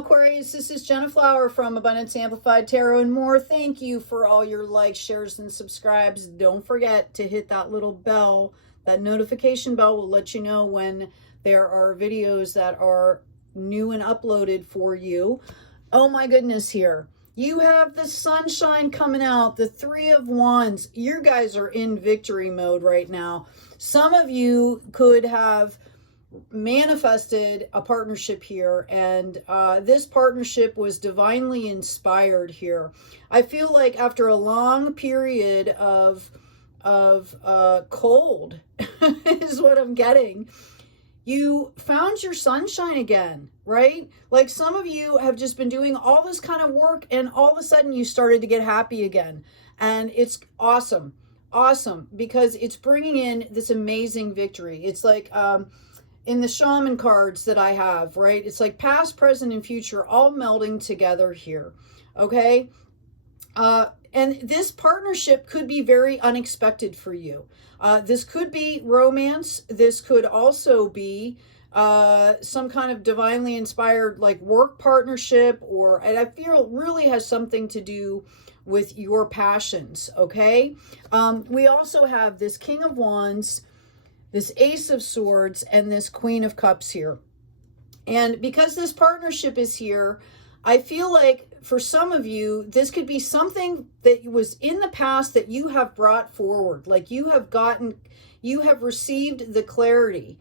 Aquarius. This is Jenna Flower from Abundance Amplified Tarot and more. Thank you for all your likes, shares, and subscribes. Don't forget to hit that little bell. That notification bell will let you know when there are videos that are new and uploaded for you. Oh my goodness, here. You have the sunshine coming out, the Three of Wands. You guys are in victory mode right now. Some of you could have manifested a partnership here, and this partnership was divinely inspired here. I feel like after a long period of cold is what I'm getting, you found your sunshine again, right? Like some of you have just been doing all this kind of work and all of a sudden you started to get happy again. And it's awesome. Awesome, because it's bringing in this amazing victory. It's like in the shaman cards that I have, right? It's like past, present, and future all melding together here, okay? And this partnership could be very unexpected for you. This could be romance. This could also be some kind of divinely inspired like work partnership, and I feel it really has something to do with your passions, okay? We also have this King of Wands, this Ace of Swords, and this Queen of Cups here. And because this partnership is here, I feel like for some of you, this could be something that was in the past that you have brought forward. Like you have received the clarity.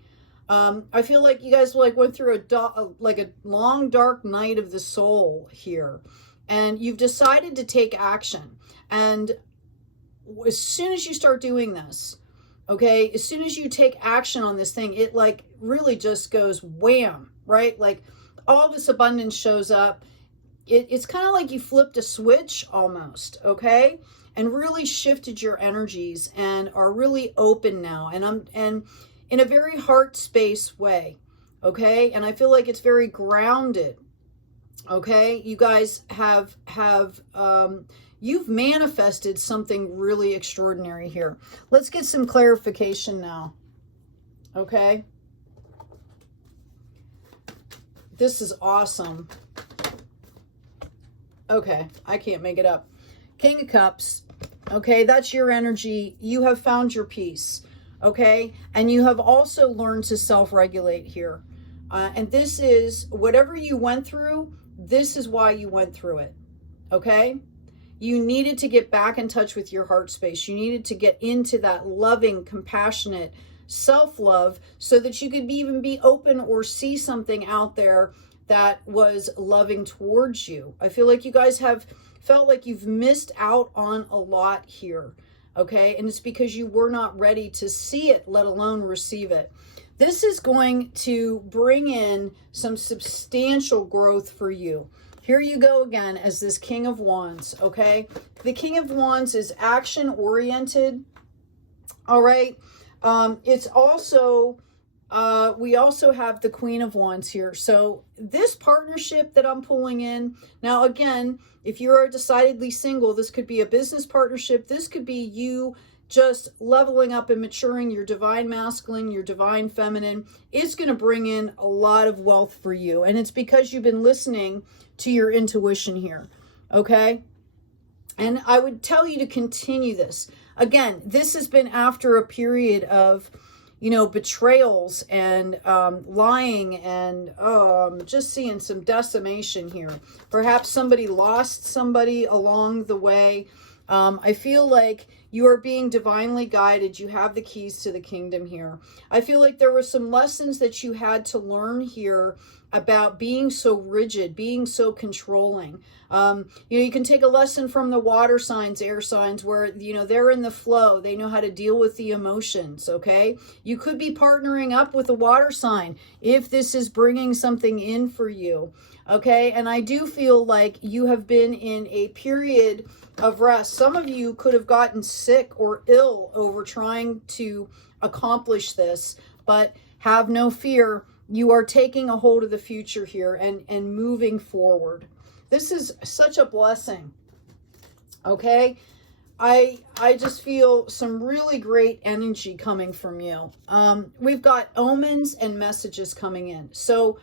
I feel like you guys like went through a long, dark night of the soul here. And you've decided to take action. And as soon as you start doing this, okay, as soon as you take action on this thing, it like really just goes wham, right? Like all this abundance shows up. It's kind of like you flipped a switch almost, okay? And really shifted your energies and are really open now. And in a very heart space way, okay? And I feel like it's very grounded, okay? You guys have you've manifested something really extraordinary here. Let's get some clarification now, okay? This is awesome. Okay, I can't make it up. King of Cups, okay, that's your energy. You have found your peace, okay? And you have also learned to self-regulate here. And this is, whatever you went through, this is why you went through it, okay? You needed to get back in touch with your heart space. You needed to get into that loving, compassionate self-love so that you could even be open or see something out there that was loving towards you. I feel like you guys have felt like you've missed out on a lot here, okay? And it's because you were not ready to see it, let alone receive it. This is going to bring in some substantial growth for you. Here you go again as this King of Wands, okay? The King of Wands is action-oriented, all right? It's also... we also have the Queen of Wands here. So this partnership that I'm pulling in, now again, if you're decidedly single, this could be a business partnership. This could be you just leveling up and maturing your divine masculine, your divine feminine. It's going to bring in a lot of wealth for you. And it's because you've been listening to your intuition here. Okay. And I would tell you to continue this. Again, this has been after a period of, you know, betrayals and lying and just seeing some decimation here. Perhaps somebody lost somebody along the way. I feel like you are being divinely guided. You have the keys to the kingdom here. I feel like there were some lessons that you had to learn here about being so rigid, being so controlling. You can take a lesson from the water signs, air signs, where, they're in the flow. They know how to deal with the emotions, okay? You could be partnering up with a water sign if this is bringing something in for you, okay? And I do feel like you have been in a period of rest. Some of you could have gotten sick or ill over trying to accomplish this, but have no fear. You are taking a hold of the future here and moving forward. This is such a blessing, okay? I just feel some really great energy coming from you. We've got omens and messages coming in. So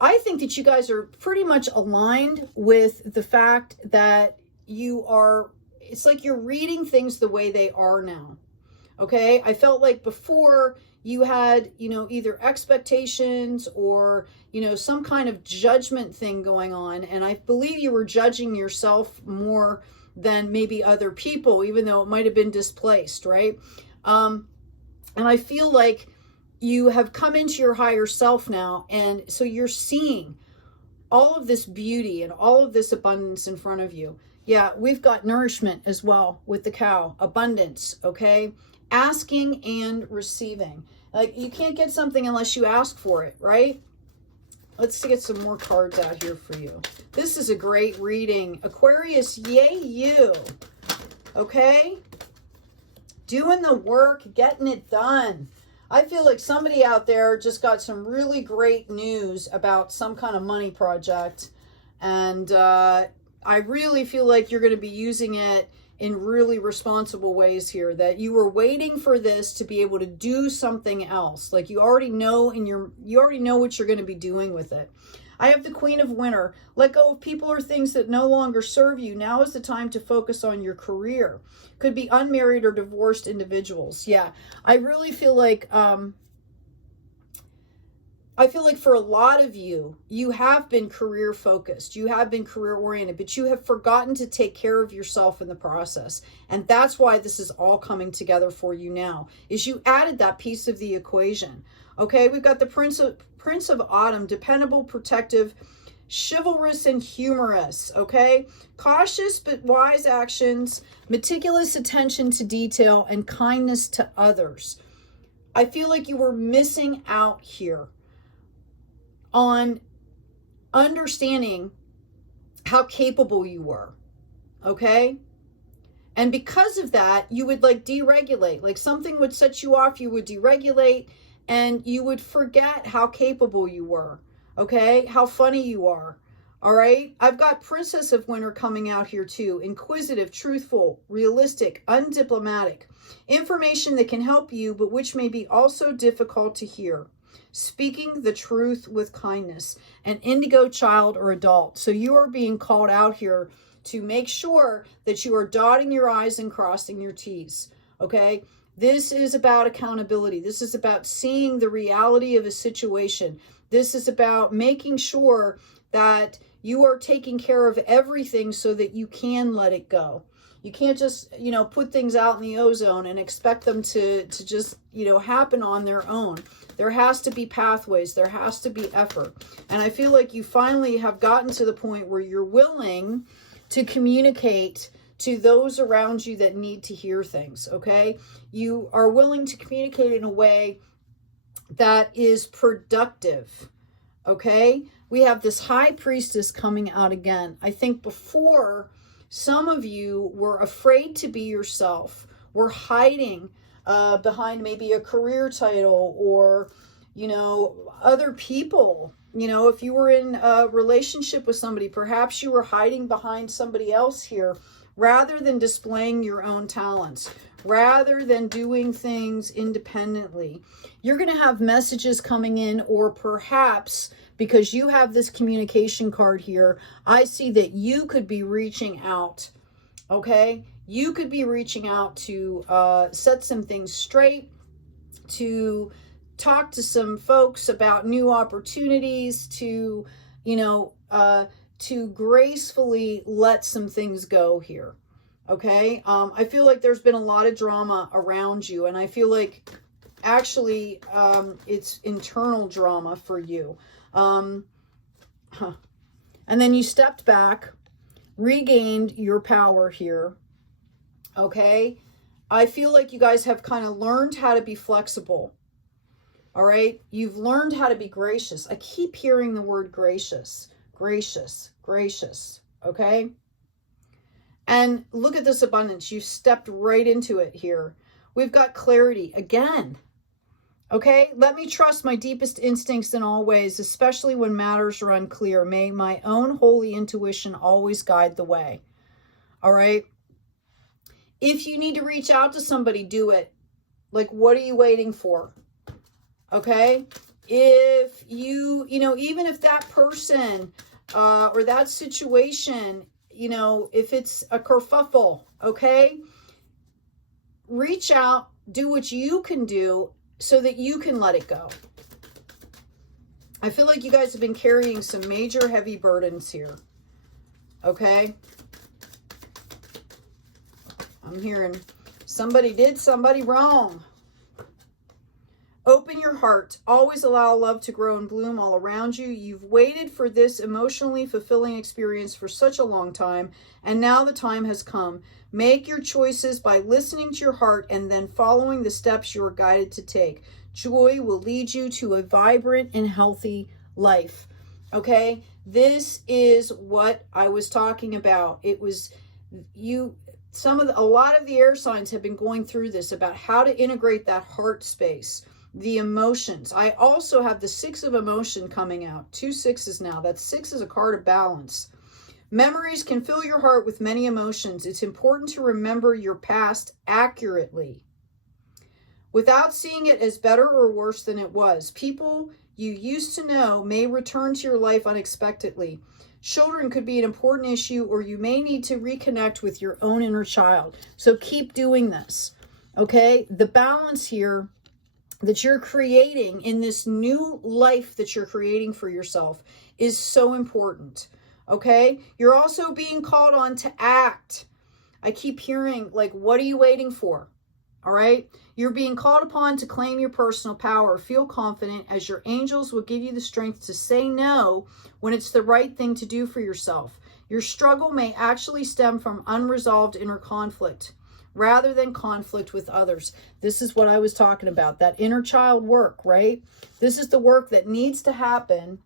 I think that you guys are pretty much aligned with the fact that you are, it's like you're reading things the way they are now. Okay. I felt like before you had, you know, either expectations or, you know, some kind of judgment thing going on. And I believe you were judging yourself more than maybe other people, even though it might have been displaced, right? And I feel like you have come into your higher self now. And so you're seeing all of this beauty and all of this abundance in front of you. Yeah, we've got nourishment as well with the cow. Abundance, okay? Asking and receiving. Like, you can't get something unless you ask for it, right? Let's get some more cards out here for you. This is a great reading. Aquarius, yay you. Okay? Doing the work, getting it done. I feel like somebody out there just got some really great news about some kind of money project. And I really feel like you're going to be using it in really responsible ways here, that you were waiting for this to be able to do something else. Like you already know you already know what you're going to be doing with it. I have the Queen of Winter. Let go of people or things that no longer serve you. Now is the time to focus on your career. Could be unmarried or divorced individuals. Yeah, I really feel like for a lot of you, you have been career focused, you have been career oriented, but you have forgotten to take care of yourself in the process. And that's why this is all coming together for you now, is you added that piece of the equation. Okay, we've got the Prince of Autumn, dependable, protective, chivalrous, and humorous. Okay, cautious but wise actions, meticulous attention to detail, and kindness to others. I feel like you were missing out here on understanding how capable you were, okay? And because of that, you would like deregulate. Like something would set you off, you would deregulate, and you would forget how capable you were, okay? How funny you are, all right? I've got Princess of Winter coming out here too. Inquisitive, truthful, realistic, undiplomatic. Information that can help you, but which may be also difficult to hear. Speaking the truth with kindness, an indigo child or adult. So you are being called out here to make sure that you are dotting your I's and crossing your T's. Okay. This is about accountability. This is about seeing the reality of a situation. This is about making sure that you are taking care of everything so that you can let it go. You can't just, you know, put things out in the ozone and expect them to just, you know, happen on their own. There has to be pathways. There has to be effort. And I feel like you finally have gotten to the point where you're willing to communicate to those around you that need to hear things, okay? You are willing to communicate in a way that is productive, okay? We have this High Priestess coming out again. I think before, some of you were afraid to be yourself, were hiding behind maybe a career title or, you know, other people. You know, if you were in a relationship with somebody, perhaps you were hiding behind somebody else here rather than displaying your own talents, rather than doing things independently. You're going to have messages coming in, or perhaps because you have this communication card here, I see that you could be reaching out, okay? You could be reaching out to set some things straight, to talk to some folks about new opportunities, to, you know, to gracefully let some things go here, okay? I feel like there's been a lot of drama around you, and I feel like actually it's internal drama for you. And then you stepped back, regained your power here. Okay, I feel like you guys have kind of learned how to be flexible. All right, you've learned how to be gracious. I keep hearing the word gracious, gracious, gracious. Okay, and look at this abundance. You've stepped right into it here. We've got clarity again. Okay, let me trust my deepest instincts in all ways, especially when matters are unclear. May my own holy intuition always guide the way. All right. If you need to reach out to somebody, do it. Like, what are you waiting for? Okay? if you, even if that person or that situation, if it's a kerfuffle, okay, reach out, do what you can do so that you can let it go. I feel like you guys have been carrying some major heavy burdens here. Okay? I'm hearing somebody did somebody wrong. Open your heart. Always allow love to grow and bloom all around you. You've waited for this emotionally fulfilling experience for such a long time, and now the time has come. Make your choices by listening to your heart and then following the steps you are guided to take. Joy will lead you to a vibrant and healthy life. Okay? This is what I was talking about. It was a lot of the air signs have been going through this about how to integrate that heart space, the emotions. I also have the 6 of emotion coming out. 2 6s now. That 6 is a card of balance. Memories can fill your heart with many emotions. It's important to remember your past accurately, without seeing it as better or worse than it was. People you used to know may return to your life unexpectedly. Children could be an important issue, or you may need to reconnect with your own inner child. So keep doing this, okay? The balance here that you're creating in this new life that you're creating for yourself is so important, okay? You're also being called on to act. I keep hearing, like, what are you waiting for? All right? You're being called upon to claim your personal power. Feel confident, as your angels will give you the strength to say no when it's the right thing to do for yourself. Your struggle may actually stem from unresolved inner conflict rather than conflict with others. This is what I was talking about, that inner child work, right? This is the work that needs to happen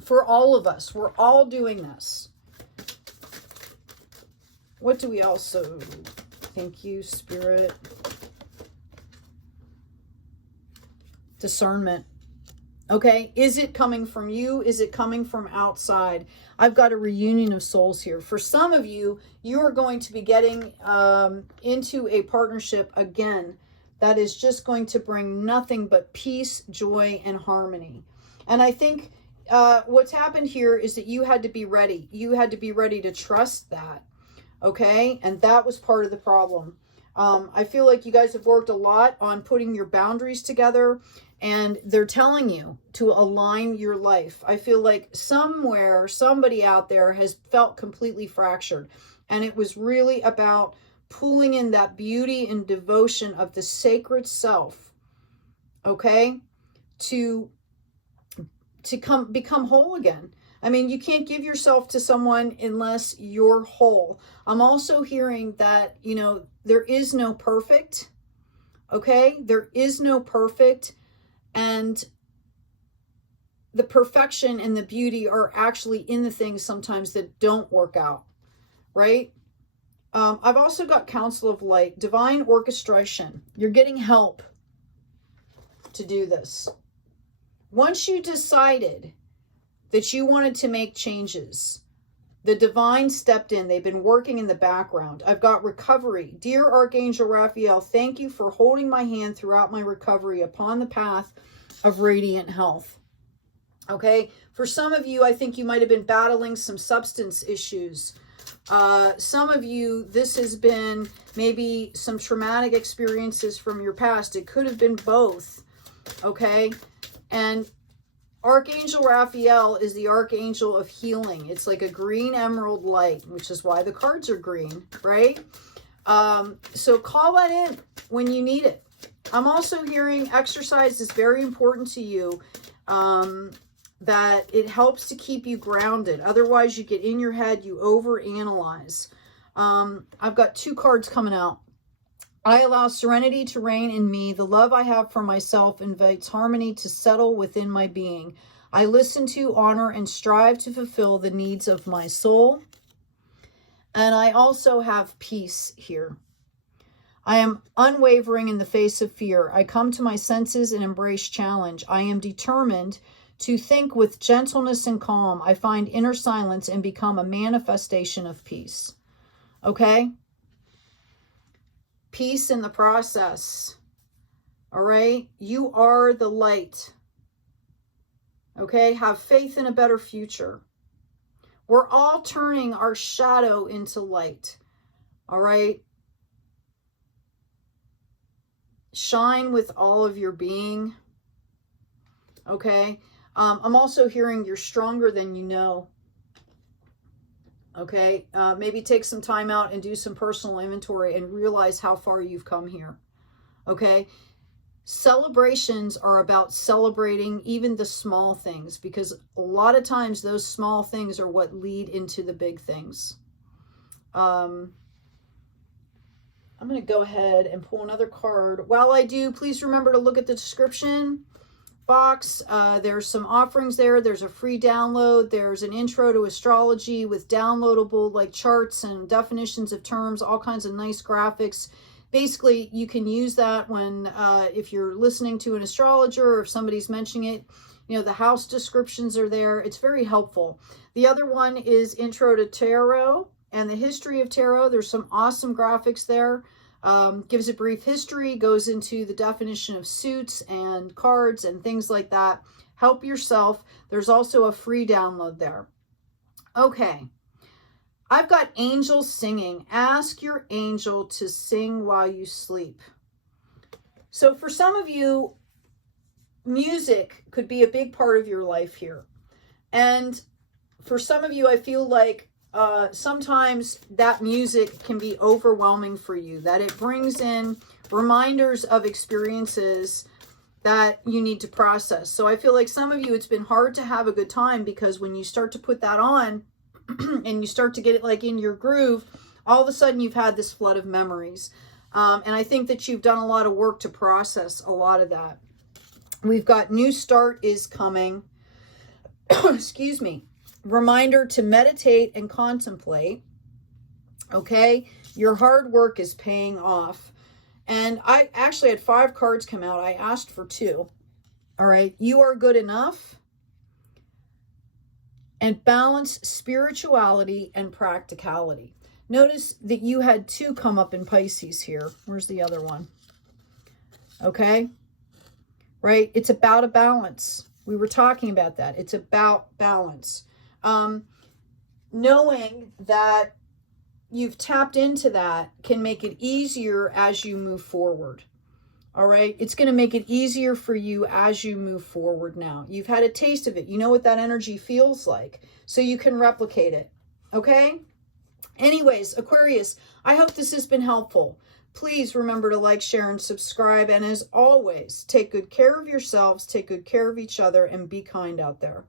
for all of us. We're all doing this. What do we also... Thank you, Spirit. Discernment. Okay, is it coming from you? Is it coming from outside? I've got a reunion of souls here. For some of you, you are going to be getting into a partnership again that is just going to bring nothing but peace, joy, and harmony. And I think what's happened here is that you had to be ready. You had to be ready to trust that. Okay, and that was part of the problem. I feel like you guys have worked a lot on putting your boundaries together, and they're telling you to align your life. I feel like somewhere, somebody out there has felt completely fractured, and it was really about pulling in that beauty and devotion of the sacred self, okay, to become whole again. I mean, you can't give yourself to someone unless you're whole. I'm also hearing that, there is no perfect, okay? There is no perfect, and the perfection and the beauty are actually in the things sometimes that don't work out, right? I've also got Council of Light, divine orchestration. You're getting help to do this. Once you decided that you wanted to make changes, the divine stepped in. They've been working in the background. I've got recovery. Dear Archangel Raphael, thank you for holding my hand throughout my recovery upon the path of radiant health. Okay, for some of you, I think you might have been battling some substance issues. Some of you, this has been maybe some traumatic experiences from your past. It could have been both, okay? And Archangel Raphael is the archangel of healing. It's like a green emerald light, which is why the cards are green, right? So call that in when you need it. I'm also hearing exercise is very important to you, that it helps to keep you grounded. Otherwise, you get in your head, you overanalyze. I've got 2 cards coming out. I allow serenity to reign in me. The love I have for myself invites harmony to settle within my being. I listen to, honor, and strive to fulfill the needs of my soul. And I also have peace here. I am unwavering in the face of fear. I come to my senses and embrace challenge. I am determined to think with gentleness and calm. I find inner silence and become a manifestation of peace. Okay? Peace in the process. All right? You are the light. Okay, have faith in a better future. We're all turning our shadow into light. All right. Shine with all of your being. Okay. I'm also hearing you're stronger than you know. Okay. Maybe take some time out and do some personal inventory and realize how far you've come here. Okay. Celebrations are about celebrating even the small things, because a lot of times those small things are what lead into the big things. I'm going to go ahead and pull another card. While I do, please remember to look at the description box. There's some offerings there. There's a free download. There's an intro to astrology with downloadable like charts and definitions of terms, all kinds of nice graphics. Basically, you can use that when, if you're listening to an astrologer or if somebody's mentioning it, you know, the house descriptions are there. It's very helpful. The other one is Intro to Tarot and the History of Tarot. There's some awesome graphics there. Gives a brief history, goes into the definition of suits and cards and things like that. Help yourself. There's also a free download there. Okay. I've got angels singing. Ask your angel to sing while you sleep. So for some of you, music could be a big part of your life here. And for some of you, I feel like sometimes that music can be overwhelming for you, that it brings in reminders of experiences that you need to process. So I feel like some of you, it's been hard to have a good time, because when you start to put that on, and you start to get it like in your groove, all of a sudden you've had this flood of memories. And I think that you've done a lot of work to process a lot of that. We've got new start is coming. Excuse me. Reminder to meditate and contemplate. Okay. Your hard work is paying off. And I actually had 5 cards come out. I asked for 2. All right. You are good enough. And balance spirituality and practicality. Notice that you had 2 come up in Pisces here. Where's the other one? Okay. Right. It's about a balance. We were talking about that. It's about balance. Knowing that you've tapped into that can make it easier as you move forward. All right. It's going to make it easier for you as you move forward now. You've had a taste of it. You know what that energy feels like, so you can replicate it. Okay. Anyways, Aquarius, I hope this has been helpful. Please remember to like, share, and subscribe. And as always, take good care of yourselves, take good care of each other, and be kind out there.